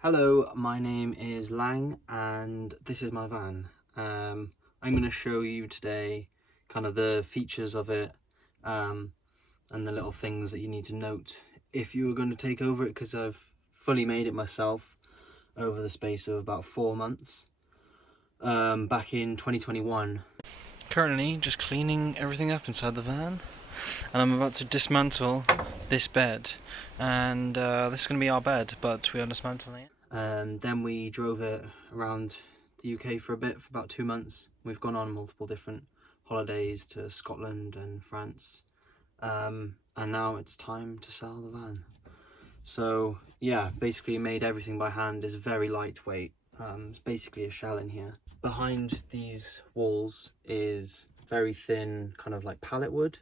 Hello, my name is Lang and this is my van. I'm going to show you today kind of the features of it and the little things that you need to note if you were going to take over it, because I've fully made it myself over the space of about 4 months back in 2021. Currently just cleaning everything up inside the van, and I'm about to dismantle this bed, and this is going to be our bed, but we are dismantling it. Then we drove it around the UK for a bit, for about 2 months. We've gone on multiple different holidays to Scotland and France, and now it's time to sell the van. So yeah, basically made everything by hand. Is very lightweight. It's basically a shell in here. Behind these walls is very thin kind of like pallet wood,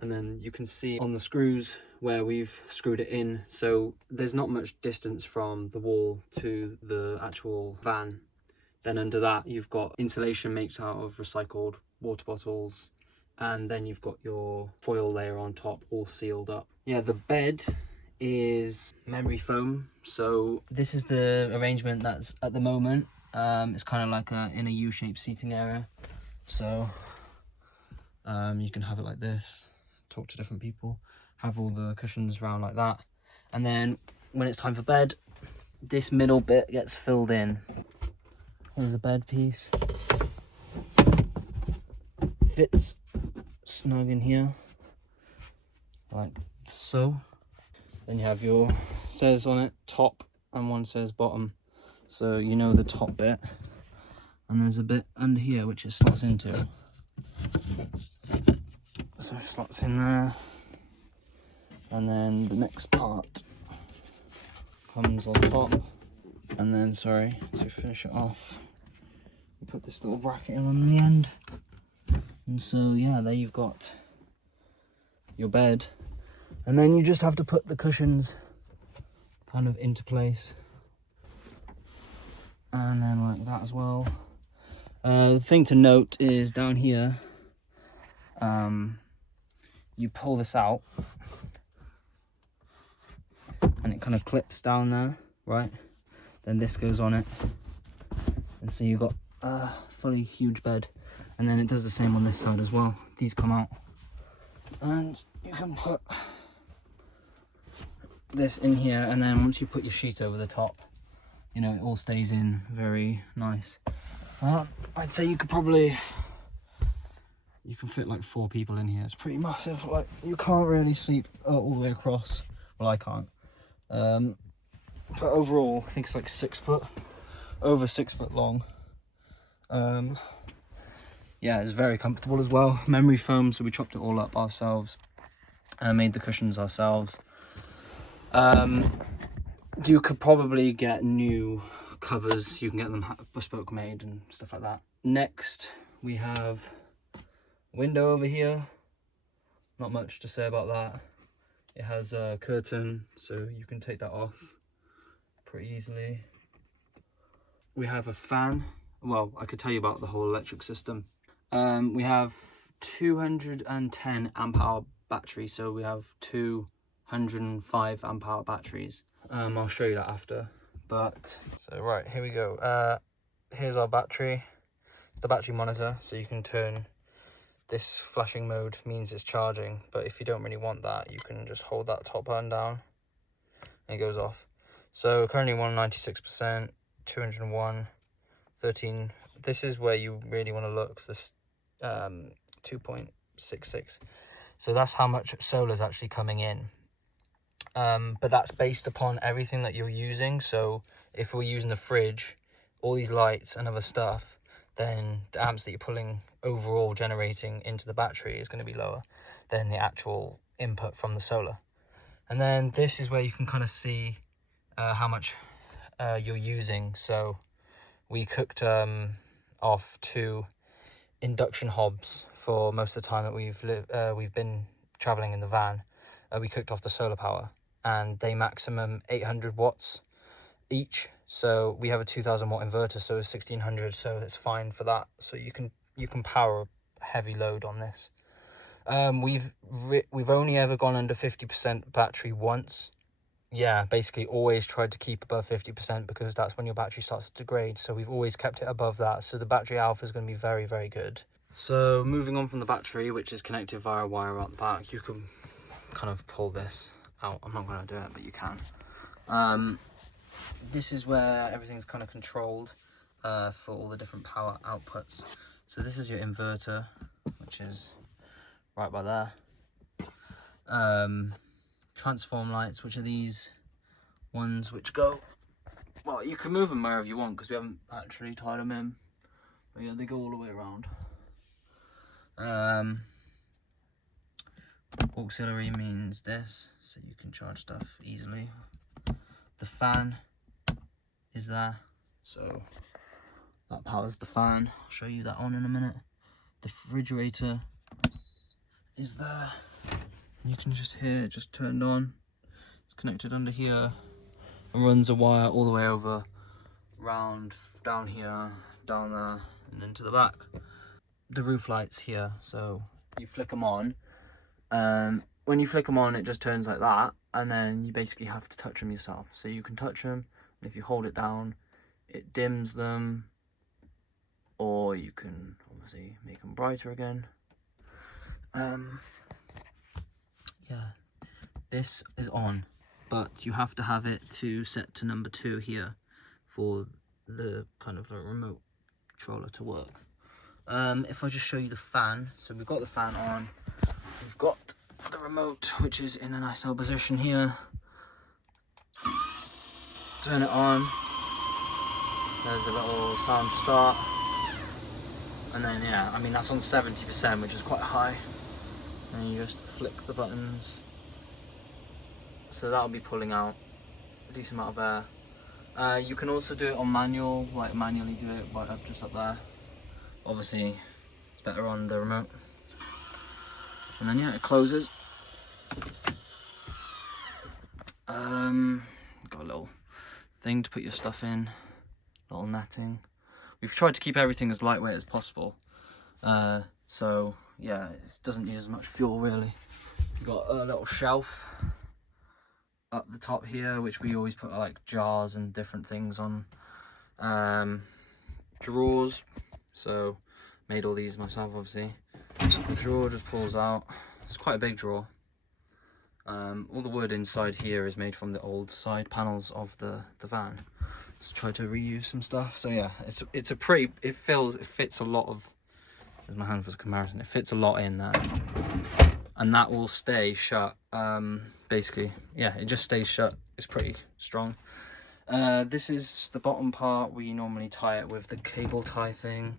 and then you can see on the screws where we've screwed it in, so there's not much distance from the wall to the actual van. Then under that you've got insulation made out of recycled water bottles, and then you've got your foil layer on top, all sealed up. Yeah, the bed is memory foam, so this is the arrangement that's at the moment. It's kind of like in a U-shaped seating area, so you can have it like this, talk to different people, have all the cushions around like that, and then when it's time for bed, this middle bit gets filled in. Here's a bed piece, fits snug in here like so. Then you have your, says on it top and one says bottom, so you know the top bit, and there's a bit under here which it slots into. So it slots in there, and then the next part comes on top, and then to finish it off, you put this little bracket in on the end. And so yeah, there you've got your bed, and then you just have to put the cushions kind of into place, and then like that as well. The thing to note is down here, you pull this out and it kind of clips down there, right? Then this goes on it, and so you've got a fully huge bed. And then it does the same on this side as well. These come out, and you can put this in here, and then once you put your sheet over the top, you know, it all stays in very nice. I'd say you can fit like 4 people in here. It's pretty massive. Like, you can't really sleep all the way across. Well, I can't. But overall, I think it's like 6 foot, over 6 foot long. Yeah, it's very comfortable as well. Memory foam, so we chopped it all up ourselves and made the cushions ourselves. You could probably get new covers. You can get them bespoke made and stuff like that. Next, we have a window over here. Not much to say about that. It has a curtain, so you can take that off pretty easily. We have a fan. Well, I could tell you about the whole electric system. We have 210 amp hour battery, so we have 205 amp hour batteries. I'll show you that after. But so right, here we go. Here's our battery. It's the battery monitor, so you can turn this flashing mode, means it's charging, but if you don't really want that, you can just hold that top button down and it goes off. So currently 196%, 201, 13. This is where you really want to look. This 2.66. So that's how much solar is actually coming in. But that's based upon everything that you're using. So if we're using the fridge, all these lights and other stuff, then the amps that you're pulling overall generating into the battery is going to be lower than the actual input from the solar. And then this is where you can kind of see how much you're using. So we cooked off 2 induction hobs for most of the time that we've been traveling in the van. We cooked off the solar power, and they maximum 800 watts each. So we have a 2000 watt inverter, so it's 1600, so it's fine for that. So you can power a heavy load on this. We've only ever gone under 50% battery once, yeah, basically always tried to keep above 50% because that's when your battery starts to degrade. So we've always kept it above that. So the battery alpha is going to be very, very good. So moving on from the battery, which is connected via a wire out the back, you can kind of pull this out. I'm not going to do it, but you can. This is where everything's kind of controlled for all the different power outputs. So this is your inverter, which is right by there. Transform lights, which are these ones which go, well, you can move them wherever you want because we haven't actually tied them in, but yeah, they go all the way around. Auxiliary means this, so you can charge stuff easily. The fan is there, so that powers the fan. I'll show you that on in a minute. The refrigerator is there. You can just hear it just turned on. It's connected under here and runs a wire all the way over, round, down here, down there, and into the back. The roof lights here, so you flick them on. When you flick them on, it just turns like that, and then you basically have to touch them yourself. So you can touch them, and if you hold it down, it dims them, or you can obviously make them brighter again. Yeah, this is on, but you have to have it to set to number 2 here for the kind of like remote controller to work. If I just show you the fan, so we've got the fan on, we've got the remote, which is in a nice little position here. Turn it on, there's a little sound start, and then yeah, I mean that's on 70%, which is quite high, and you just flick the buttons, so that'll be pulling out a decent amount of air. You can also do it on manual, like manually do it right up, just up there. Obviously it's better on the remote. And then yeah, it closes. Got a little thing to put your stuff in, little netting. We've tried to keep everything as lightweight as possible. So yeah, it doesn't need as much fuel really. You've got a little shelf up the top here, which we always put like jars and different things on. Drawers, so made all these myself obviously. The drawer just pulls out. It's quite a big drawer. All the wood inside here is made from the old side panels of the van. Let's try to reuse some stuff. So yeah, it's a pretty, it fits a lot of, there's my hand for comparison, it fits a lot in there. And that will stay shut. Basically, yeah, it just stays shut. It's pretty strong. This is the bottom part. We normally tie it with the cable tie thing.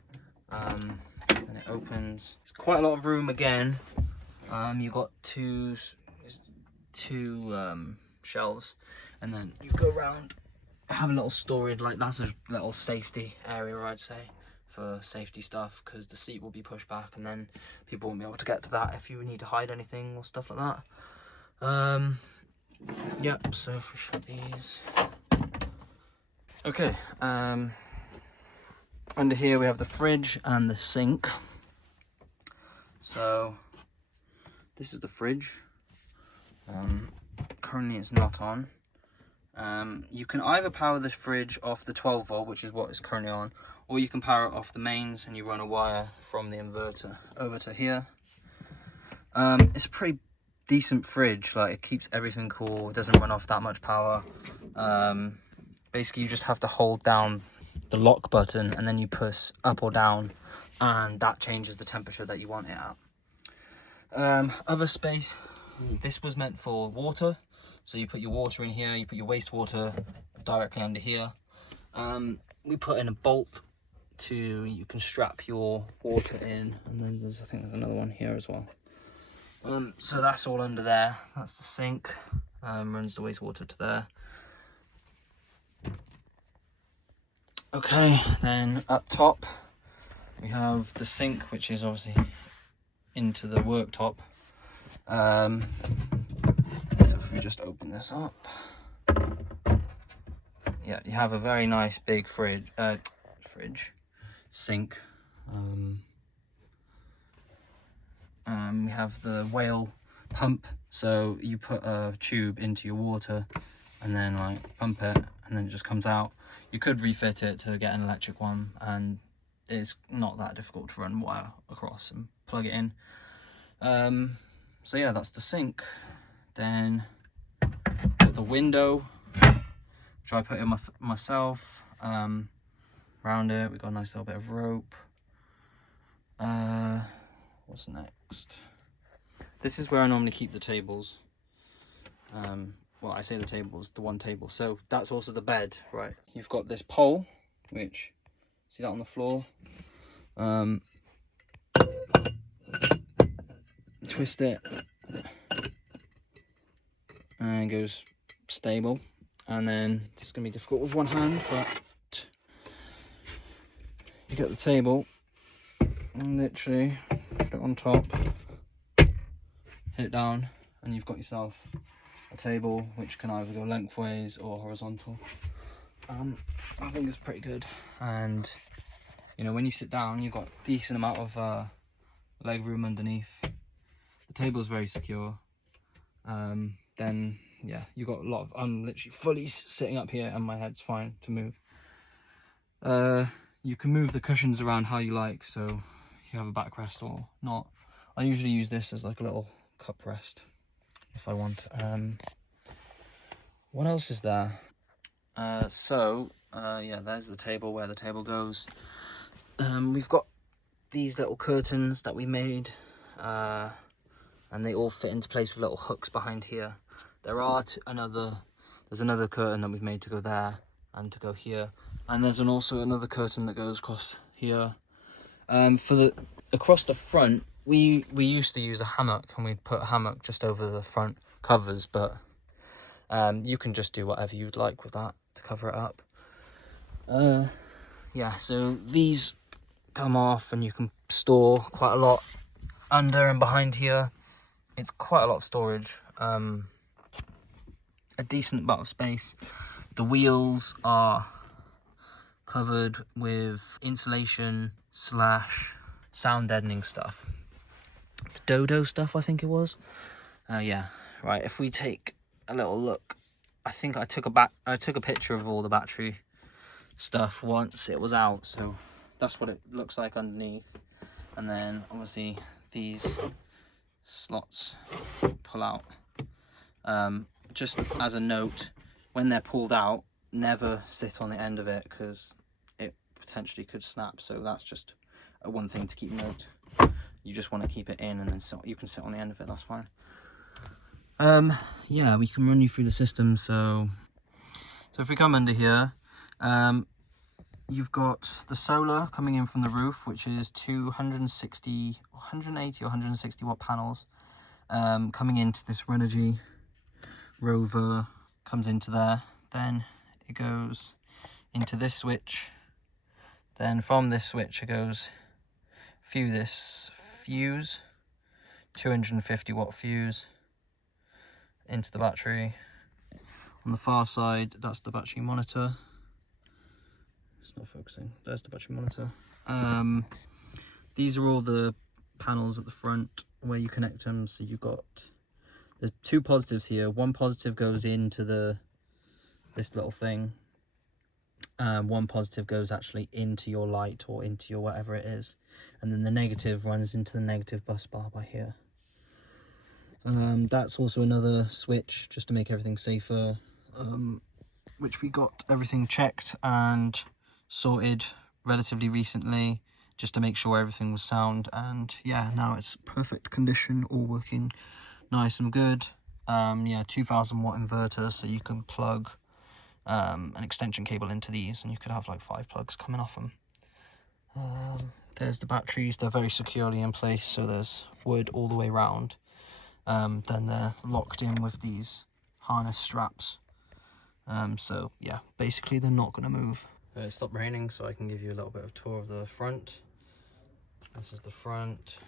And it opens. It's quite a lot of room again. You've got two shelves, and then you go around, have a little storage, like that's a little safety area, I'd say, for safety stuff, because the seat will be pushed back and then people won't be able to get to that if you need to hide anything or stuff like that. Yep, so if we shut these, okay, under here we have the fridge and the sink. So this is the fridge. Currently it's not on. You can either power the fridge off the 12 volt, which is what it's currently on, or you can power it off the mains and you run a wire from the inverter over to here. It's a pretty decent fridge, like it keeps everything cool, it doesn't run off that much power. Basically you just have to hold down the lock button and then you push up or down and that changes the temperature that you want it at. Other space, this was meant for water, so you put your water in here, you put your wastewater directly under here. We put in a bolt to, you can strap your water in, and then I think there's another one here as well. So that's all under there. That's the sink, runs the wastewater to there. Okay, then up top we have the sink, which is obviously into the worktop. So if we just open this up, yeah, you have a very nice big fridge, sink. We have the whale pump, so you put a tube into your water and then like pump it, and then it just comes out. You could refit it to get an electric one, and it's not that difficult to run wire across and plug it in. So yeah, that's the sink. Then got the window, which I put in myself. Around it, we got a nice little bit of rope. What's next? This is where I normally keep the tables. Well, I say the tables, the one table. So that's also the bed, right? You've got this pole, which, see that on the floor? Twist it, and it goes stable. And then this is gonna be difficult with one hand, but you get the table and literally put it on top, hit it down, and you've got yourself a table which can either go lengthways or horizontal. I think it's pretty good, and you know, when you sit down, you've got a decent amount of leg room underneath. The table's very secure. Then yeah, you've got a lot of, I'm literally fully sitting up here and my head's fine to move. You can move the cushions around how you like, so you have a backrest or not. I usually use this as like a little cup rest if I want. What else is there? Yeah, there's the table, where the table goes. We've got these little curtains that we made, and they all fit into place with little hooks behind here. There's another curtain that we've made to go there and to go here, and there's also another curtain that goes across here. Across the front, we used to use a hammock, and we'd put a hammock just over the front covers, but you can just do whatever you'd like with that to cover it up. Yeah, so these come off, and you can store quite a lot under and behind here. It's quite a lot of storage, a decent amount of space. The wheels are covered with insulation / sound deadening stuff. The Dodo stuff, I think it was. Yeah, right, if we take a little look, I think I took a picture of all the battery stuff once it was out, so that's what it looks like underneath. And then obviously these slots pull out. Just as a note, when they're pulled out, never sit on the end of it, because it potentially could snap. So that's just one thing to keep note. You just want to keep it in, and then you can sit on the end of it, that's fine. Yeah, we can run you through the system. So if we come under here, you've got the solar coming in from the roof, which is 180 or 160 watt panels, coming into this Renogy Rover, comes into there, then it goes into this switch, then from this switch it goes through this fuse, 250 watt fuse, into the battery. On the far side, that's the battery monitor. It's not focusing. There's the battery monitor. These are all the panels at the front where you connect them. So you've got, there's two positives here. One positive goes into this little thing. One positive goes actually into your light or into your whatever it is, and then the negative runs into the negative bus bar by here. That's also another switch just to make everything safer, which we got everything checked and sorted relatively recently, just to make sure everything was sound. And yeah, now it's perfect condition, all working nice and good. Yeah, 2000 watt inverter, so you can plug an extension cable into these, and you could have like 5 plugs coming off them. There's the batteries. They're very securely in place, so there's wood all the way around. Then they're locked in with these harness straps. So yeah, basically they're not going to move. It stopped raining, so I can give you a little bit of tour of the front. This is the front.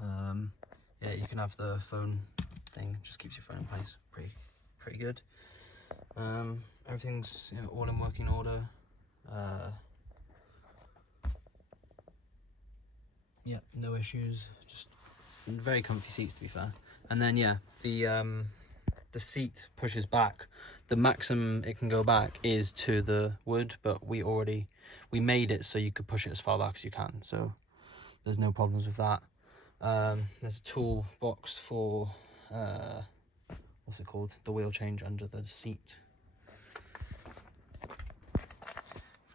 Yeah, you can have the phone thing, just keeps your phone in place. Pretty good. Everything's, you know, all in working order. Yeah, no issues. Just very comfy seats, to be fair. And then yeah, the seat pushes back. The maximum it can go back is to the wood, but we made it so you could push it as far back as you can, so there's no problems with that. There's a tool box for what's it called, the wheel change under the seat.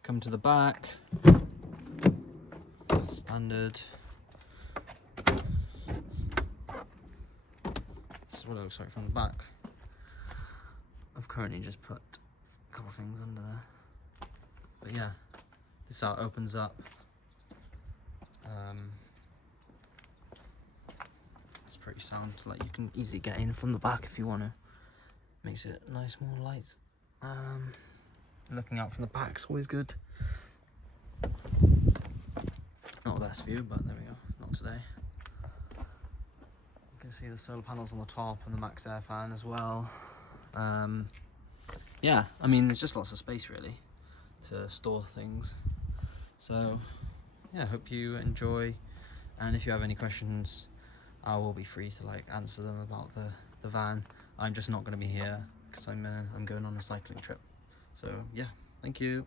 Come to the back, standard. This is what it looks like from the back. I've currently just put a couple things under there, but yeah, this out opens up. It's pretty sound, like you can easily get in from the back if you want to. Makes it nice, more light. Looking out from the back's always good. Not the best view, but there we go. Not today. You can see the solar panels on the top and the max air fan as well. Yeah, I mean, there's just lots of space really to store things. So yeah, hope you enjoy, and if you have any questions, I will be free to like answer them about the van. I'm just not going to be here because I'm going on a cycling trip. So yeah, thank you.